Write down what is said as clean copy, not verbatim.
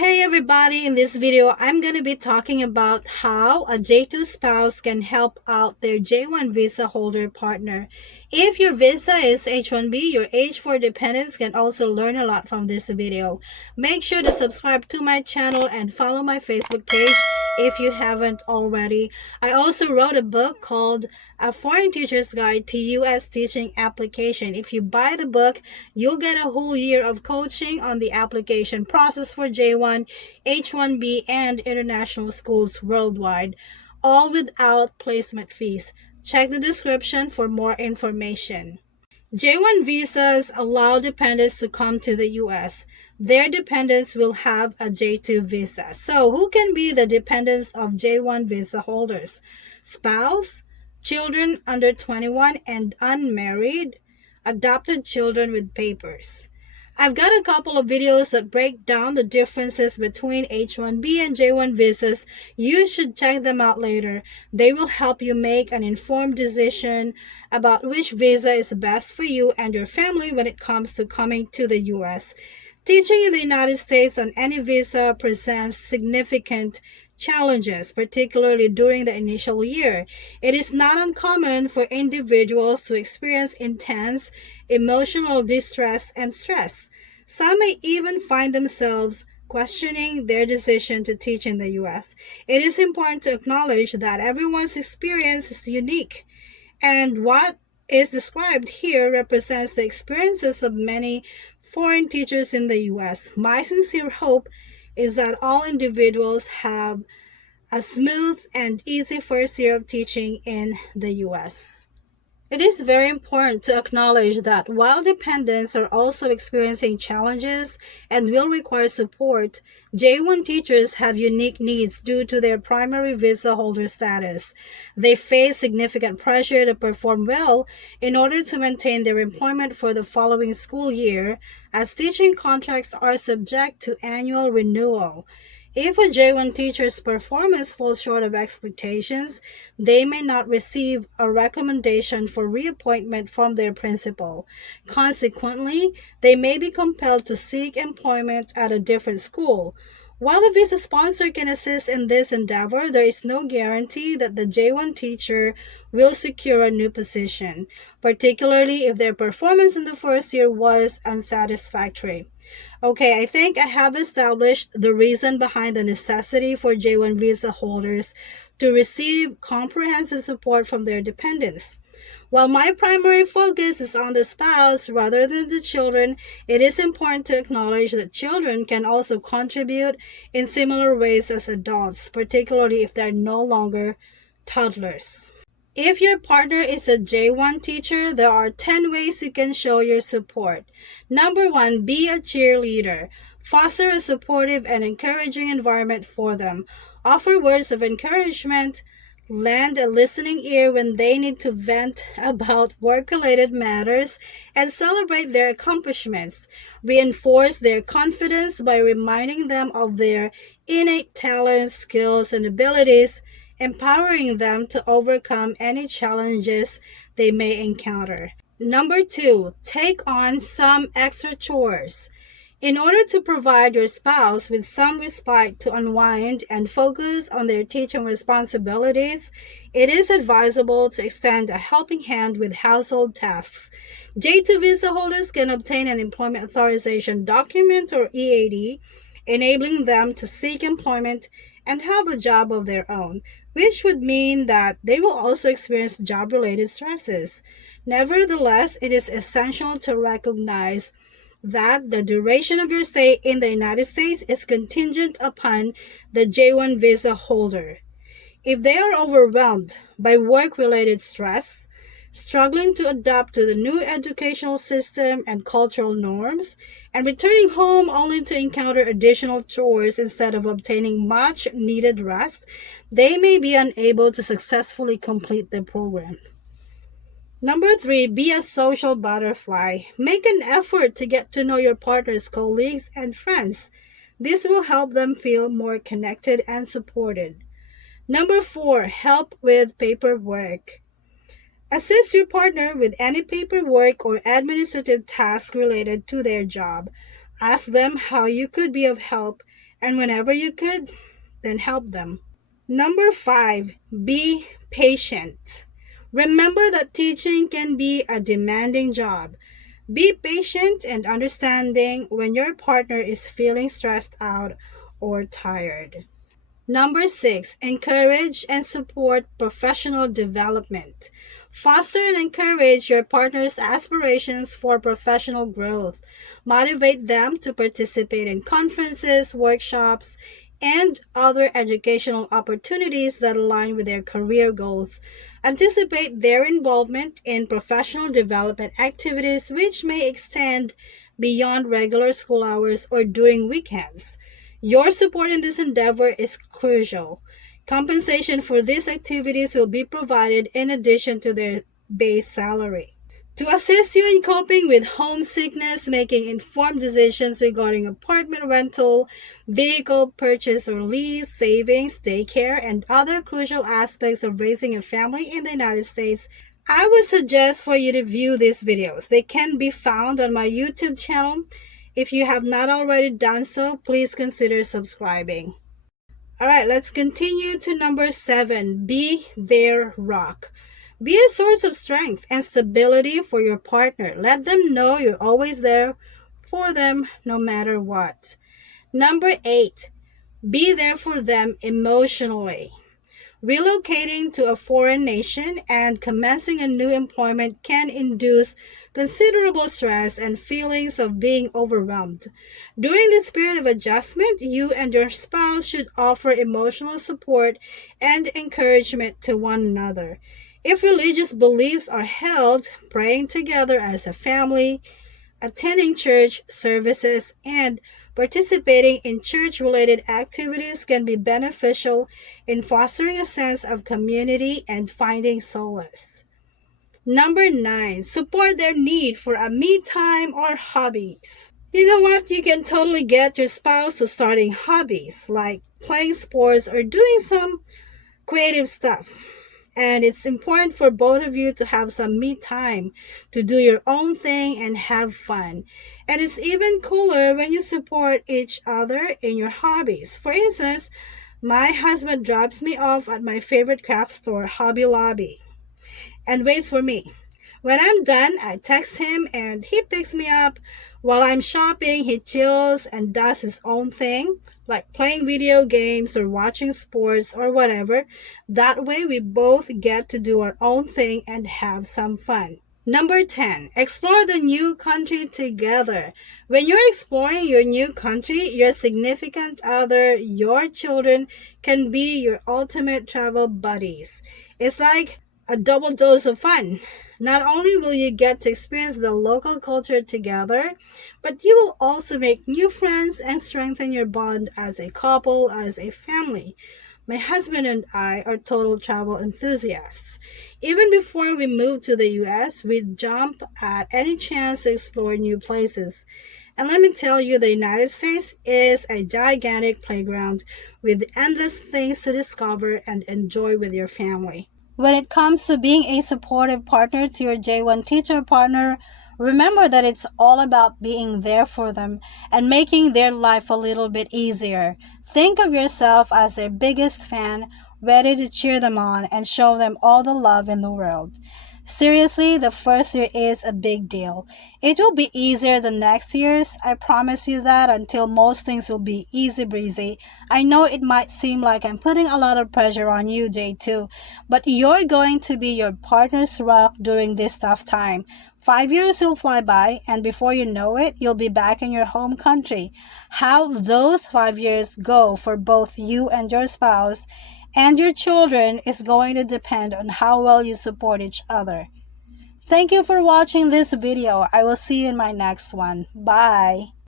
Hey everybody, in this video I'm going to be talking about how a J-2 spouse can help out their J-1 visa holder partner. If your visa is H-1B, your H-4 dependents can also learn a lot from this video. Make sure to subscribe to my channel and follow my Facebook page if you haven't already. I also wrote a book called A Foreign Teacher's Guide to U.S. Teaching Application. If you buy the book, you'll get a whole year of coaching on the application process for J-1, H-1B, and international schools worldwide, all without placement fees. Check the description for more information. J-1 visas allow dependents to come to the U.S. Their dependents will have a J-2 visa. So who can be the dependents of J-1 visa holders? Spouse, children under 21 and unmarried, adopted children with papers. I've got a couple of videos that break down the differences between H-1B and J-1 visas. You should check them out later. They will help you make an informed decision about which visa is best for you and your family when it comes to coming to the U.S. Teaching in the United States on any visa presents significant challenges, particularly during the initial year. It is not uncommon for individuals to experience intense emotional distress and stress. Some may even find themselves questioning their decision to teach in the U.S. It is important to acknowledge that everyone's experience is unique, and what is described here represents the experiences of many foreign teachers in the U.S. My sincere hope is that all individuals have a smooth and easy first year of teaching in the U.S. It is very important to acknowledge that while dependents are also experiencing challenges and will require support, J-1 teachers have unique needs due to their primary visa holder status. They face significant pressure to perform well in order to maintain their employment for the following school year, as teaching contracts are subject to annual renewal. If a J-1 teacher's performance falls short of expectations, they may not receive a recommendation for reappointment from their principal. Consequently, they may be compelled to seek employment at a different school. While the visa sponsor can assist in this endeavor, there is no guarantee that the J-1 teacher will secure a new position, particularly if their performance in the first year was unsatisfactory. Okay, I think I have established the reason behind the necessity for J-1 visa holders to receive comprehensive support from their dependents. While my primary focus is on the spouse rather than the children, it is important to acknowledge that children can also contribute in similar ways as adults, particularly if they're no longer toddlers. If your partner is a J-1 teacher, there are 10 ways you can show your support. Number 1, be a cheerleader. Foster a supportive and encouraging environment for them. Offer words of encouragement. Lend a listening ear when they need to vent about work-related matters, and celebrate their accomplishments. Reinforce their confidence by reminding them of their innate talents, skills, and abilities, empowering them to overcome any challenges they may encounter. Number 2, take on some extra chores. In order to provide your spouse with some respite to unwind and focus on their teaching responsibilities, it is advisable to extend a helping hand with household tasks. J-2 visa holders can obtain an Employment Authorization Document or EAD, enabling them to seek employment and have a job of their own, which would mean that they will also experience job-related stresses. Nevertheless, it is essential to recognize that the duration of your stay in the United States is contingent upon the J-1 visa holder. If they are overwhelmed by work-related stress, struggling to adapt to the new educational system and cultural norms, and returning home only to encounter additional chores instead of obtaining much needed rest, they may be unable to successfully complete the program. Number 3, be a social butterfly. Make an effort to get to know your partner's colleagues and friends. This will help them feel more connected and supported. Number 4, help with paperwork. Assist your partner with any paperwork or administrative task related to their job. Ask them how you could be of help and whenever you could, then help them. Number 5, be patient. Remember that teaching can be a demanding job. Be patient and understanding when your partner is feeling stressed out or tired. Number 6, encourage and support professional development. Foster and encourage your partner's aspirations for professional growth. Motivate them to participate in conferences, workshops, and other educational opportunities that align with their career goals. Anticipate their involvement in professional development activities which may extend beyond regular school hours or during weekends. Your support in this endeavor is crucial. Compensation for these activities will be provided in addition to their base salary. To assist you in coping with homesickness, making informed decisions regarding apartment rental, vehicle purchase or lease, savings, daycare, and other crucial aspects of raising a family in the United States, I would suggest for you to view these videos. They can be found on my YouTube channel. If you have not already done so, please consider subscribing. Alright, let's continue to number 7. Be their rock. Be a source of strength and stability for your partner. Let them know you're always there for them no matter what. Number 8. Be there for them emotionally. Relocating to a foreign nation and commencing a new employment can induce considerable stress and feelings of being overwhelmed. During this period of adjustment, you and your spouse should offer emotional support and encouragement to one another. If religious beliefs are held, praying together as a family, attending church services, and participating in church-related activities can be beneficial in fostering a sense of community and finding solace. Number 9, support their need for a me time or hobbies. You know what? You can totally get your spouse to starting hobbies like playing sports or doing some creative stuff. And it's important for both of you to have some me time to do your own thing and have fun. And it's even cooler when you support each other in your hobbies. For instance, my husband drops me off at my favorite craft store, Hobby Lobby, and waits for me. When I'm done, I text him and he picks me up. While I'm shopping, he chills and does his own thing, like playing video games or watching sports or whatever. That way, we both get to do our own thing and have some fun. Number 10, explore the new country together. When you're exploring your new country, your significant other, your children can be your ultimate travel buddies. It's like a double dose of fun. Not only will you get to experience the local culture together, but you will also make new friends and strengthen your bond as a couple, as a family. My husband and I are total travel enthusiasts. Even before we moved to the US, we'd jump at any chance to explore new places. And let me tell you, the United States is a gigantic playground with endless things to discover and enjoy with your family. When it comes to being a supportive partner to your J-1 teacher partner, remember that it's all about being there for them and making their life a little bit easier. Think of yourself as their biggest fan, ready to cheer them on and show them all the love in the world. Seriously, the first year is a big deal. It will be easier the next years. I promise you that, until most things will be easy breezy. I know it might seem like I'm putting a lot of pressure on you, J2, but you're going to be your partner's rock during this tough time. 5 years will fly by, and before you know it, you'll be back in your home country. How those 5 years go for both you and your spouse and your children is going to depend on how well you support each other. Thank you for watching this video. I will see you in my next one. Bye.